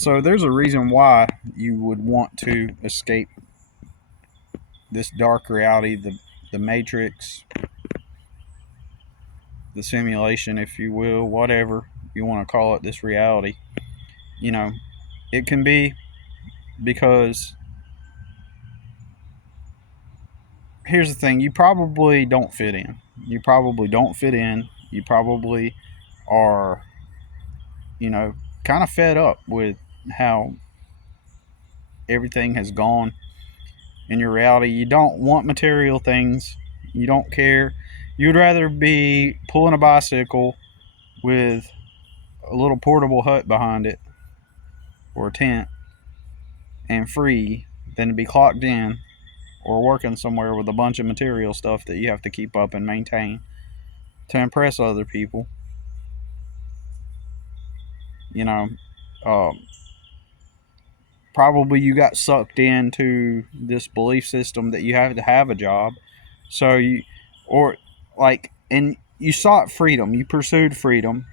So there's a reason why you would want to escape this dark reality, the matrix, the simulation, if you will, whatever you want to call it, this reality. You know, it can be because here's the thing: you probably don't fit in. You probably don't fit in. You probably are, kind of fed up with how everything has gone in your reality. You don't want material things. You don't care. You'd rather be pulling a bicycle with a little portable hut behind it or a tent and free than to be clocked in or working somewhere with a bunch of material stuff that you have to keep up and maintain to impress other people. You know, um, probably you got sucked into this belief system that you have to have a job. So you, or like, and you sought freedom, you pursued freedom,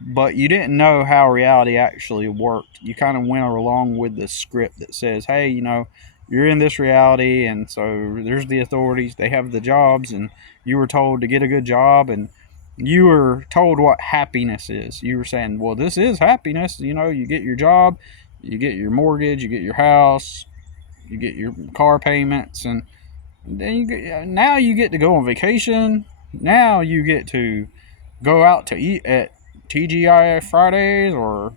but you didn't know how reality actually worked. You kind of went along with the script that says, hey, you're in this reality, and so there's the authorities, they have the jobs, and you were told to get a good job, and you were told what happiness is. You were saying, well, this is happiness. You get your job, you get your mortgage, you get your house, you get your car payments, and then now you get to go on vacation. Now you get to go out to eat at TGI Fridays or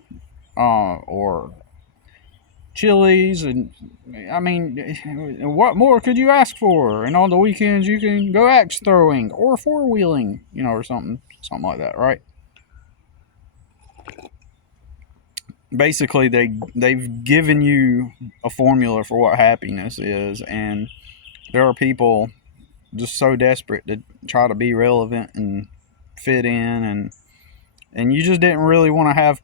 Chili's, and I mean, what more could you ask for? And on the weekends you can go axe throwing or four wheeling, or something like that, right? Basically, they've given you a formula for what happiness is, and there are people just so desperate to try to be relevant and fit in, and you just didn't really want to have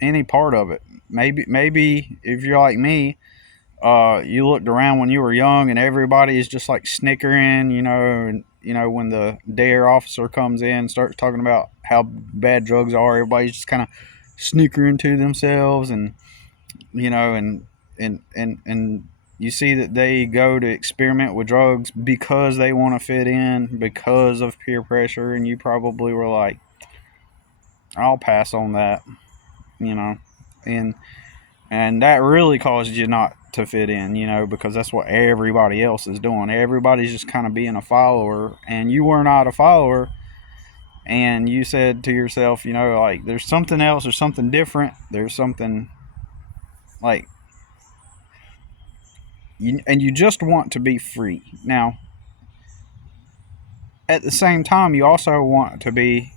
any part of it. Maybe if you're like me, you looked around when you were young and everybody is just like snickering, and when the dare officer comes in and starts talking about how bad drugs are, everybody's just kind of snickering to themselves, and and you see that they go to experiment with drugs because they want to fit in, because of peer pressure, and you probably were like, I'll pass on that, you know and that really caused you not to fit in, because that's what everybody else is doing. Everybody's just kind of being a follower, and you were not a follower, and you said to yourself, like, there's something else, there's something different, there's something like and you just want to be free. Now, at the same time, you also want to be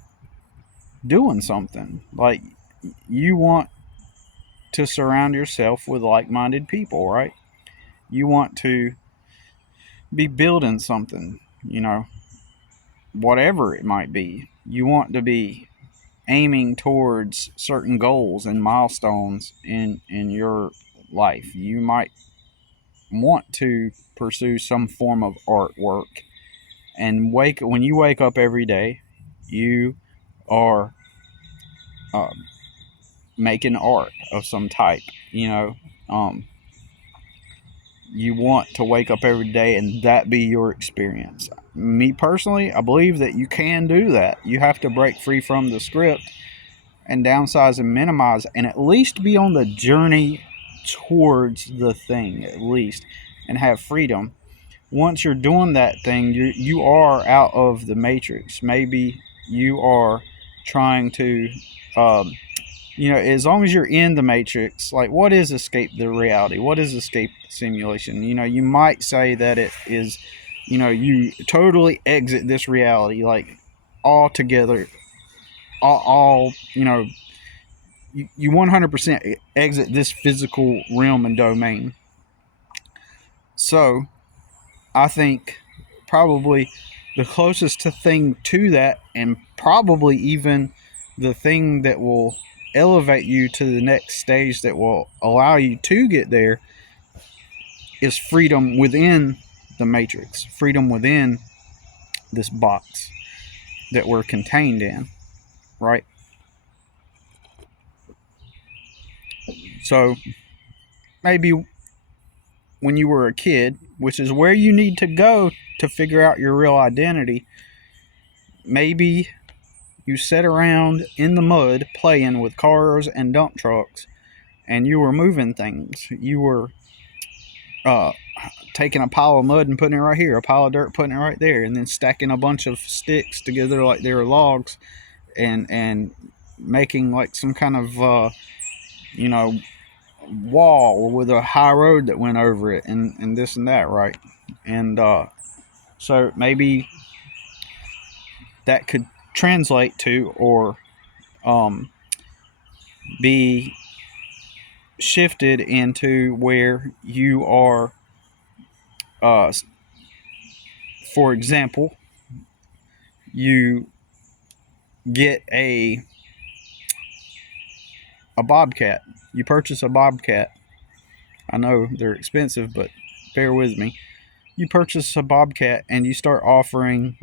doing something. Like, you want to surround yourself with like-minded people, right? You want to be building something, whatever it might be. You want to be aiming towards certain goals and milestones in your life. You might want to pursue some form of artwork, and when you wake up every day, you are uh, making art of some type. Um, you want to wake up every day and that be your experience. Me personally, I believe that you can do that. You have to break free from the script and downsize and minimize, and at least be on the journey towards the thing, at least, and have freedom. Once you're doing that thing, you are out of the matrix. Maybe you are trying to, as long as you're in the matrix, like, what is escape the reality? What is escape simulation? You might say that it is, you totally exit this reality, like, altogether, all you 100% exit this physical realm and domain. So I think probably the closest thing to that, and probably even the thing that will elevate you to the next stage that will allow you to get there, is freedom within the matrix, freedom within this box that we're contained in, right? So maybe when you were a kid, which is where you need to go to figure out your real identity, maybe you sat around in the mud playing with cars and dump trucks, and you were moving things. You were uh, taking a pile of mud and putting it right here, a pile of dirt, putting it right there, and then stacking a bunch of sticks together like they were logs, and making like some kind of you know wall with a high road that went over it, and this and that, right? And so maybe that could translate to, or um, be shifted into where you are, uh, for example, you get a bobcat. You purchase a bobcat. I know they're expensive, but bear with me. You purchase a bobcat and you start offering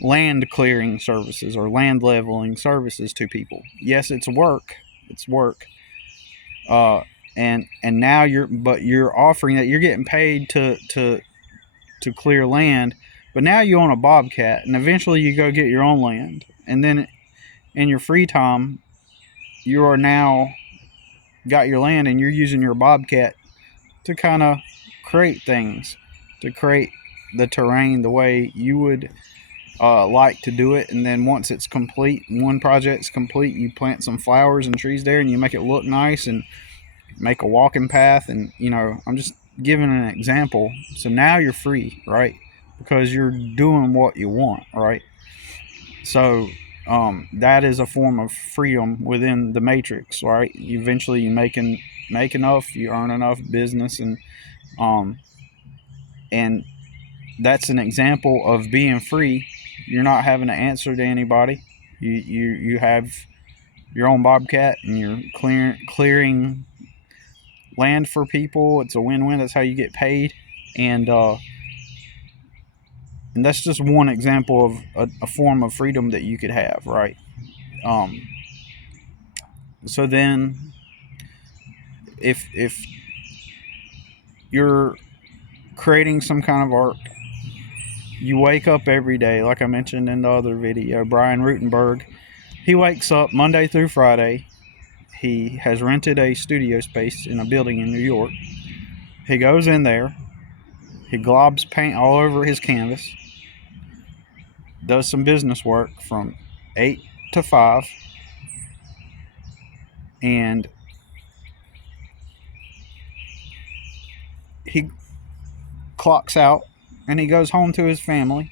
land clearing services or land leveling services to people. Yes, it's work. It's work. And now you're offering that you're getting paid to clear land, but now you own a bobcat, and eventually you go get your own land, and then in your free time, you are now got your land, and you're using your bobcat to kind of create things, to create the terrain the way you would like to do it. And then once it's complete, one project's complete, you plant some flowers and trees there, and you make it look nice, and make a walking path. And I'm just giving an example. So now you're free, right? Because you're doing what you want, right? So that is a form of freedom within the matrix, right? Eventually you make enough, you earn enough business, um, and that's an example of being free. You're not having to answer to anybody. You have your own bobcat, and you're clearing land for people. It's a win-win. That's how you get paid, and that's just one example of a form of freedom that you could have, right? Um, so then, if you're creating some kind of art, you wake up every day, like I mentioned in the other video. Brian Rutenberg, he wakes up Monday through Friday. He has rented a studio space in a building in New York. He goes in there, he globs paint all over his canvas, does some business work from 8 to 5, and he clocks out and he goes home to his family.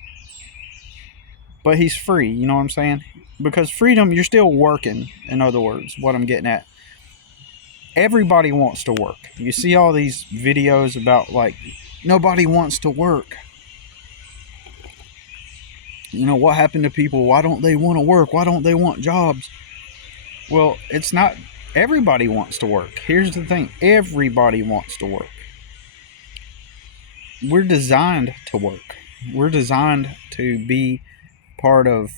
But he's free, you know what I'm saying? Because freedom, you're still working, in other words, what I'm getting at. Everybody wants to work. You see all these videos about, like, nobody wants to work. What happened to people? Why don't they want to work? Why don't they want jobs? Well, it's not everybody wants to work. Here's the thing. Everybody wants to work. We're designed to work. We're designed to be part of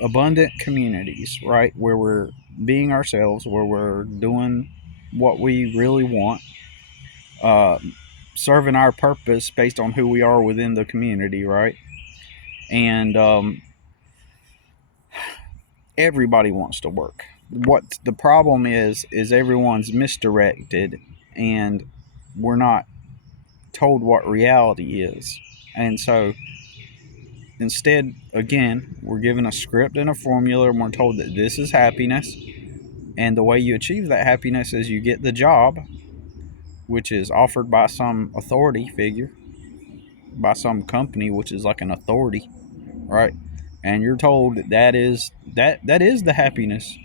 abundant communities, right? Where we're being ourselves, where we're doing what we really want, serving our purpose based on who we are within the community, right? And everybody wants to work. What the problem is everyone's misdirected, and we're not told what reality is. And so instead, again, we're given a script and a formula, and we're told that this is happiness, and the way you achieve that happiness is you get the job, which is offered by some authority figure, by some company, which is like an authority, right? And you're told that is the happiness.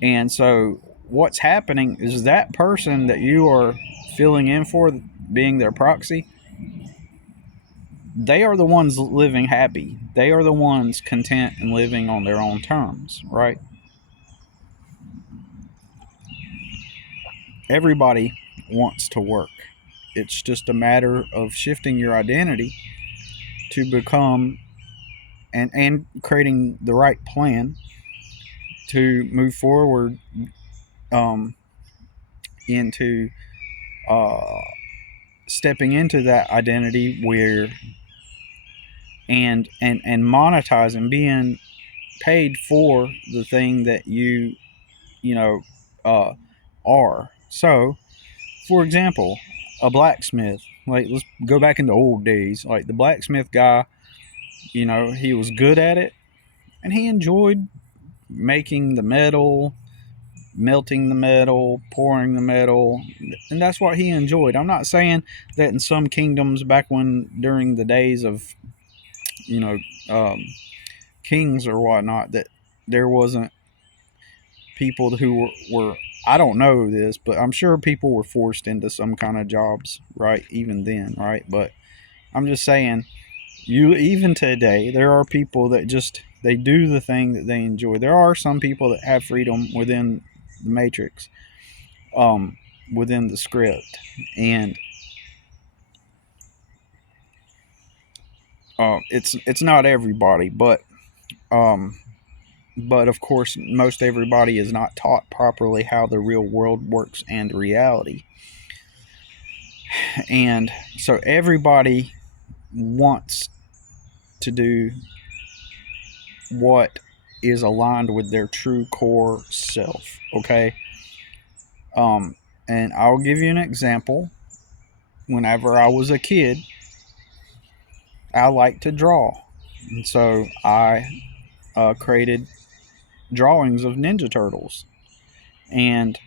And so what's happening is that person that you are filling in for, being their proxy, they are the ones living happy. They are the ones content and living on their own terms, right? Everybody wants to work. It's just a matter of shifting your identity to become and creating the right plan to move forward into uh, stepping into that identity where and monetizing, being paid for the thing that you know uh, are. So, for example, a blacksmith. Like, let's go back in the old days. Like the blacksmith guy, he was good at it, and he enjoyed making the metal, melting the metal, pouring the metal, and that's what he enjoyed. I'm not saying that in some kingdoms back when during the days of you know um, kings or whatnot that there wasn't people who were I don't know this, but I'm sure people were forced into some kind of jobs, right? Even then, right? But I'm just saying, even today, there are people that just they do the thing that they enjoy. There are some people that have freedom within the matrix, um, within the script, and it's not everybody, um, but of course, most everybody is not taught properly how the real world works and reality. And so everybody wants to do what is aligned with their true core self. Okay. Um, and I'll give you an example. Whenever I was a kid, I liked to draw. And so I created drawings of Ninja Turtles. And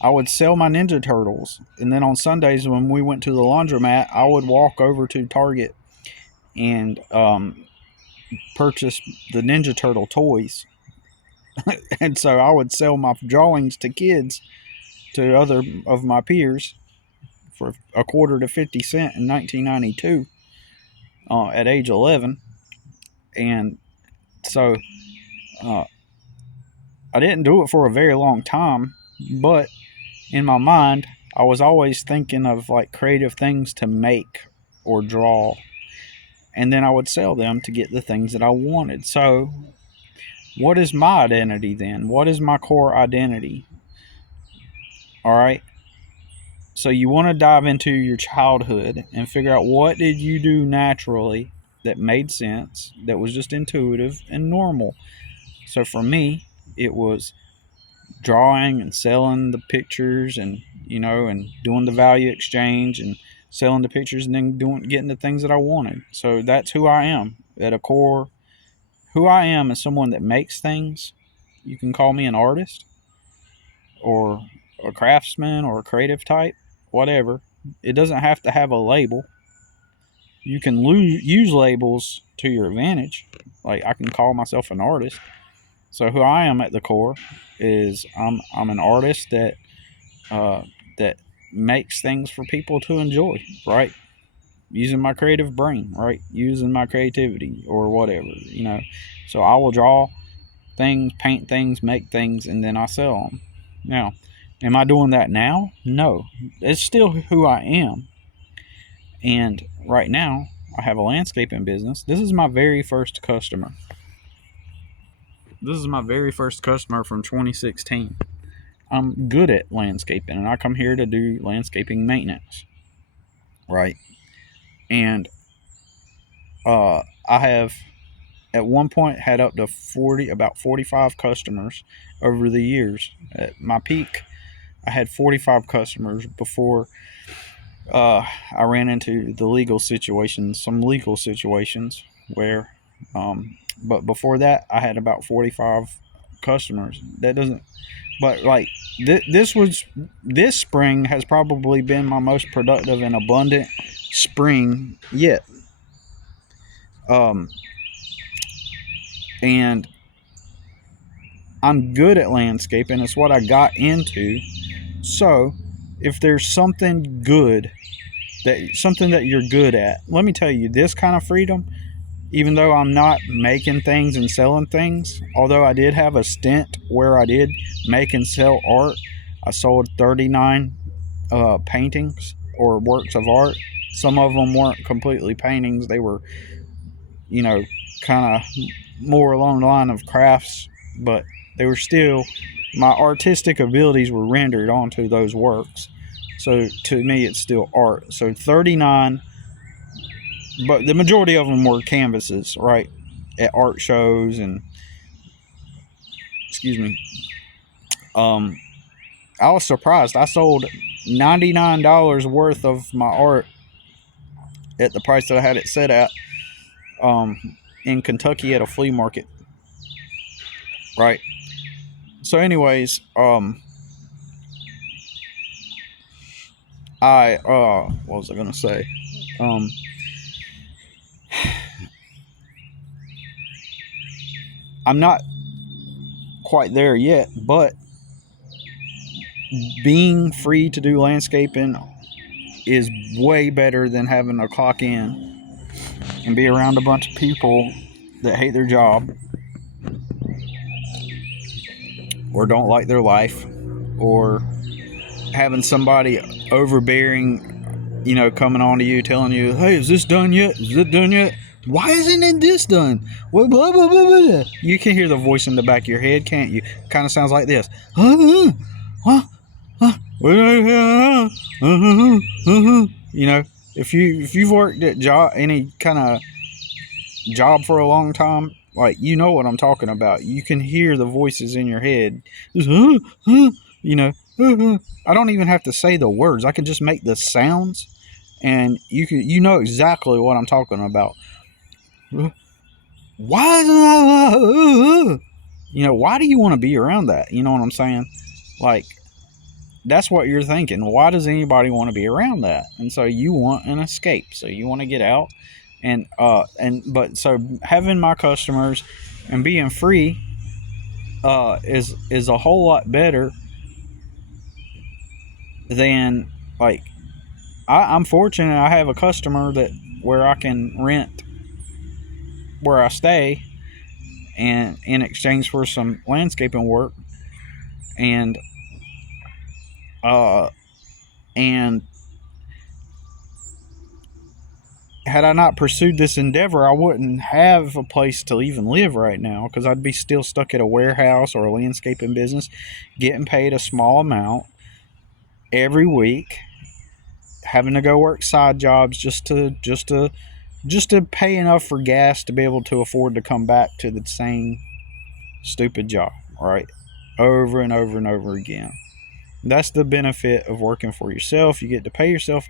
I would sell my Ninja Turtles. And then on Sundays, when we went to the laundromat, I would walk over to Target and purchase the Ninja Turtle toys. And so I would sell my drawings to kids, to other of my peers, for a quarter to 50 cents in 1992 at age 11. And so uh, I didn't do it for a very long time, but in my mind, I was always thinking of like creative things to make or draw. And then I would sell them to get the things that I wanted. So, what is my identity then? What is my core identity? All right. So you want to dive into your childhood and figure out what did you do naturally that made sense, that was just intuitive and normal. So for me, it was drawing and selling the pictures, and and doing the value exchange and selling the pictures, and then getting the things that I wanted. So that's who I am at a core. Who I am is someone that makes things. You can call me an artist or a craftsman or a creative type, whatever. It doesn't have to have a label. You can use labels to your advantage. Like, I can call myself an artist. So who I am at the core is I'm an artist uh, that makes things for people to enjoy, right? Using my creative brain, right? Using my creativity or whatever. So I will draw things, paint things, make things, and then I sell them. Now, am I doing that now? No. It's still who I am. And right now, I have a landscaping business. This is my very first customer. This is my very first customer from 2016. I'm good at landscaping, and I come here to do landscaping maintenance, right? And I have at one point had up to about 45 customers over the years. At my peak, I had 45 customers before I ran into some legal situations where, but before that, I had about 45 customers. That doesn't, but like this spring has probably been my most productive and abundant spring yet. Um, and I'm good at landscaping. It's what I got into. So, if there's something that you're good at, let me tell you, this kind of freedom, even though I'm not making things and selling things, although I did have a stint where I did make and sell art. I sold 39 paintings or works of art. Some of them weren't completely paintings. They were, kind of more along the line of crafts, but they were still, my artistic abilities were rendered onto those works. So to me, it's still art. So 39, but the majority of them were canvases, right? At art shows and, excuse me. I was surprised. I sold $99 worth of my art at the price that I had it set at, in Kentucky at a flea market, right? So, anyways, what was I gonna say? I'm not quite there yet, but being free to do landscaping is way better than having to clock in and be around a bunch of people that hate their job or don't like their life, or having somebody overbearing, coming on to you, telling you, hey, is this done yet? Is it done yet? Why isn't this done? Well, blah, blah, blah, blah. You can hear the voice in the back of your head, can't you? Kind of sounds like this. If you've worked at any kind of job for a long time, like, you know what I'm talking about. You can hear the voices in your head. I don't even have to say the words. I can just make the sounds, and you know exactly what I'm talking about. Why do you want to be around that? You know what I'm saying? Like, that's what you're thinking. Why does anybody want to be around that? And so you want an escape. So you want to get out, but so having my customers and being free is a whole lot better than, like, I'm fortunate. I have a customer where I can rent where I stay, and in exchange for some landscaping work, and had I not pursued this endeavor, I wouldn't have a place to even live right now, because I'd be still stuck at a warehouse or a landscaping business, getting paid a small amount every week, having to go work side jobs just to pay enough for gas to be able to afford to come back to the same stupid job, right? Over and over and over again. That's the benefit of working for yourself. You get to pay yourself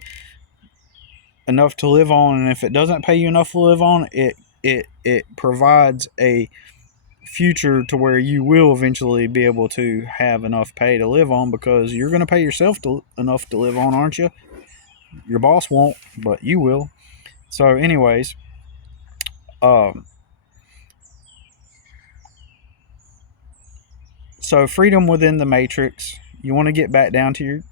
enough to live on, and if it doesn't pay you enough to live on, it provides a future to where you will eventually be able to have enough pay to live on, because you're going to pay yourself enough to live on, aren't you? Your boss won't, but you will. So anyways, so freedom within the matrix. You want to get back down to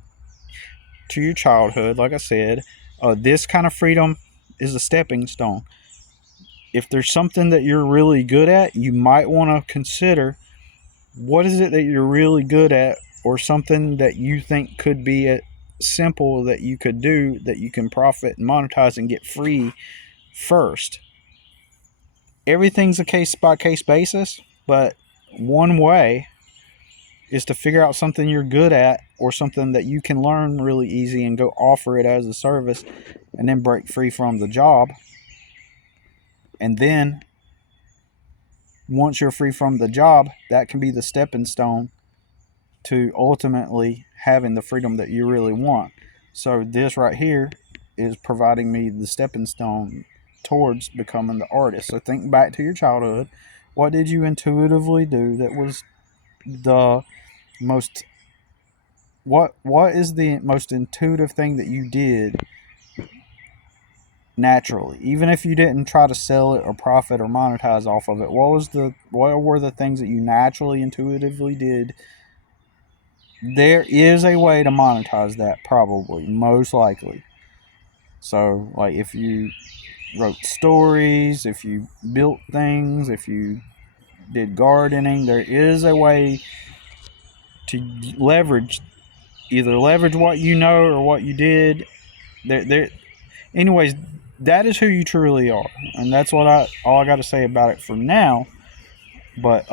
your childhood. Like I said, this kind of freedom is a stepping stone. If there's something that you're really good at, you might want to consider, what is it that you're really good at, or something that you think could be simple that you could do, that you can profit and monetize and get free first. Everything's a case by case basis, but one way is to figure out something you're good at, or something that you can learn really easy and go offer it as a service, and then break free from the job. And then once you're free from the job, that can be the stepping stone to ultimately having the freedom that you really want. So this right here is providing me the stepping stone towards becoming the artist. So think back to your childhood. What did you intuitively do that was the most, what is the most intuitive thing that you did naturally, even if you didn't try to sell it or profit or monetize off of it? What were the things that you naturally, intuitively did? There is a way to monetize that, probably, most likely. So, like, if you wrote stories, if you built things, if you did gardening, there is a way to leverage what you know or what you did. Anyways, that is who you truly are, and that's all I got to say about it for now. But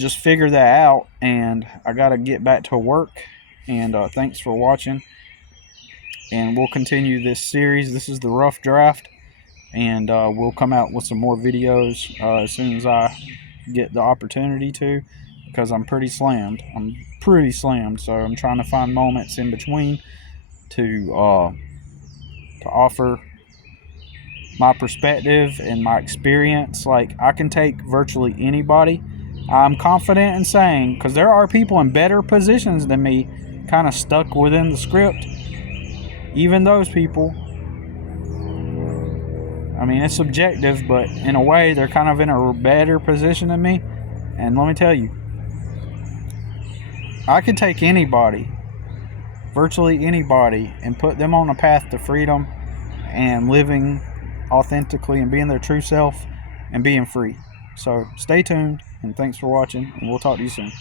just figure that out, and I got to get back to work. And thanks for watching, and we'll continue this series. This is the rough draft, and we'll come out with some more videos as soon as I get the opportunity to, because I'm pretty slammed. So I'm trying to find moments in between to offer my perspective and my experience. Like, I can take virtually anybody. I'm confident in saying, because there are people in better positions than me kind of stuck within the script. Even those people, I mean, it's subjective, but in a way they're kind of in a better position than me. And let me tell you, I could take anybody, virtually anybody, and put them on a path to freedom and living authentically and being their true self and being free. So stay tuned, and thanks for watching, and we'll talk to you soon.